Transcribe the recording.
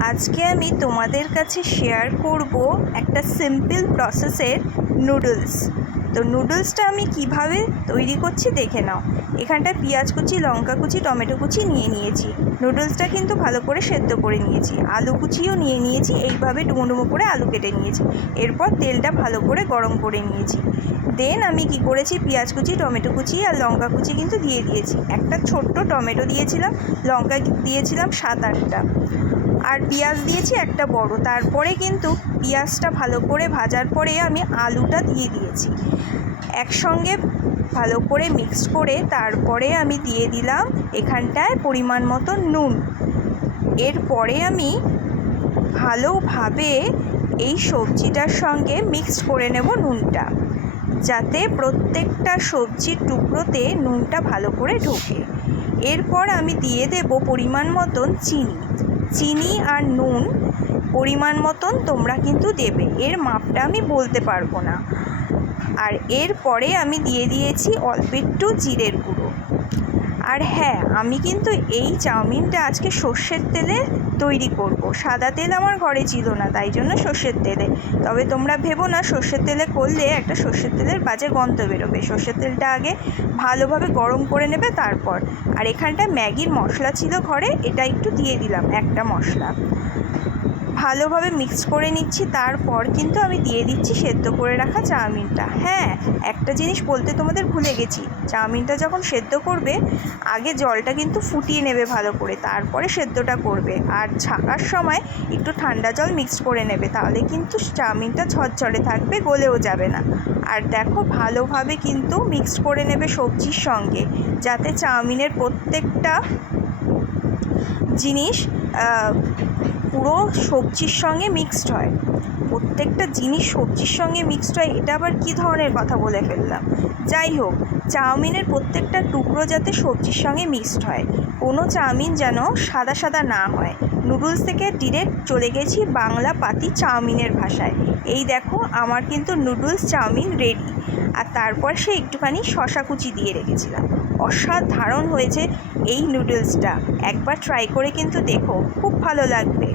আজকে আমি তোমাদের কাছে শেয়ার করব একটা সিম্পল প্রসেসের নুডলস। তো নুডলসটা আমি কিভাবে তৈরি করছি দেখে নাও। এখানটায় পেঁয়াজ কুচি, লঙ্কা কুচি, টমেটো কুচি নিয়ে নিয়েছি। নুডলসটা কিন্তু ভালো করে সেদ্ধ করে নিয়েছি। আলু কুচিও নিয়ে নিয়েছি, এইভাবে ডুমো ডুমো করে আলু কেটে নিয়েছি। এরপর তেলটা ভালো করে গরম করে নিয়েছি। দেন আমি কি করেছি, পেঁয়াজ কুচি, টমেটো কুচি আর লঙ্কা কুচি কিন্তু দিয়ে দিয়েছি। একটা ছোট্ট টমেটো দিয়েছিলাম, লঙ্কা দিয়েছিলাম 7-8টা, আর পেঁয়াজ দিয়েছি একটা বড়। তারপরে কিন্তু পেঁয়াজটা ভালো করে ভাজার পরে আমি আলুটা দিয়ে দিয়েছি। একসঙ্গে ভালো করে মিক্স করে তারপরে আমি দিয়ে দিলাম এখানটায় পরিমাণ মতো নুন। এরপরে আমি ভালোভাবে এই সবজিটার সঙ্গে মিক্স করে নেব নুনটা, যাতে প্রত্যেকটা সবজির টুকরোতে নুনটা ভালো করে ঢোকে। এরপর আমি দিয়ে দেব পরিমাণ মতন চিনি আর নুন পরিমাণ মতন তোমরা কিন্তু দেবে, এর মাপটা আমি বলতে পারবো না। আর এরপরে আমি দিয়ে দিয়েছি অল্প একটু জিরের গুঁড়ো। আর হ্যাঁ, আমি কিন্তু এই চাউমিনটা আজকে সর্ষের তেলে তৈরি করব। সাদা তেল আমার ঘরে ছিল না, তাই জন্য সর্ষের তেলে। তবে তোমরা ভেবো না সর্ষের তেলে করলে একটা সর্ষের তেলের বাজে গন্ধ বেরোবে। সর্ষের তেলটা আগে ভালোভাবে গরম করে নেবে তারপর। আর এখানটা ম্যাগির মশলা ছিল ঘরে, এটা একটু দিয়ে দিলাম, একটা মশলা। ভালোভাবে মিক্স করে নিচ্ছি। তারপর কিন্তু আমি দিয়ে দিচ্ছি সেদ্ধ করে রাখা চাউমিনটা। হ্যাঁ, একটা জিনিস বলতে তোমাদের ভুলে গেছি, চাউমিনটা যখন সেদ্ধ করবে আগে জলটা কিন্তু ফুটিয়ে নেবে ভালো করে, তারপরে সেদ্ধটা করবে। আর ছাকার সময় একটু ঠান্ডা জল মিক্স করে নেবে, তাহলে কিন্তু চাউমিনটা ঝরঝরে থাকবে, গলেও যাবে না। আর দেখো, ভালোভাবে কিন্তু মিক্স করে নেবে সবজির সঙ্গে, যাতে চাউমিনের প্রত্যেকটা জিনিস পুরো সবজির সঙ্গে মিক্সড হয়। প্রত্যেকটা জিনিস সবজির সঙ্গে মিক্সড হয়, এটা আবার কী ধরনের কথা বলে ফেললাম। যাই হোক, চাউমিনের প্রত্যেকটা টুকরো যাতে সবজির সঙ্গে মিক্সড হয়, কোনো চাউমিন যেন সাদা সাদা না হয়। নুডলস থেকে ডিরেক্ট চলে গেছি বাংলা পাতি চাউমিনের ভাষায়। এই দেখো, আমার কিন্তু নুডলস চাউমিন রেডি। আর তারপর সে একটুখানি শসা কুচি দিয়ে রেখেছিলাম। অসাধারণ হয়েছে এই নুডলসটা, একবার ট্রাই করে কিন্তু দেখো, খুব ভালো লাগবে।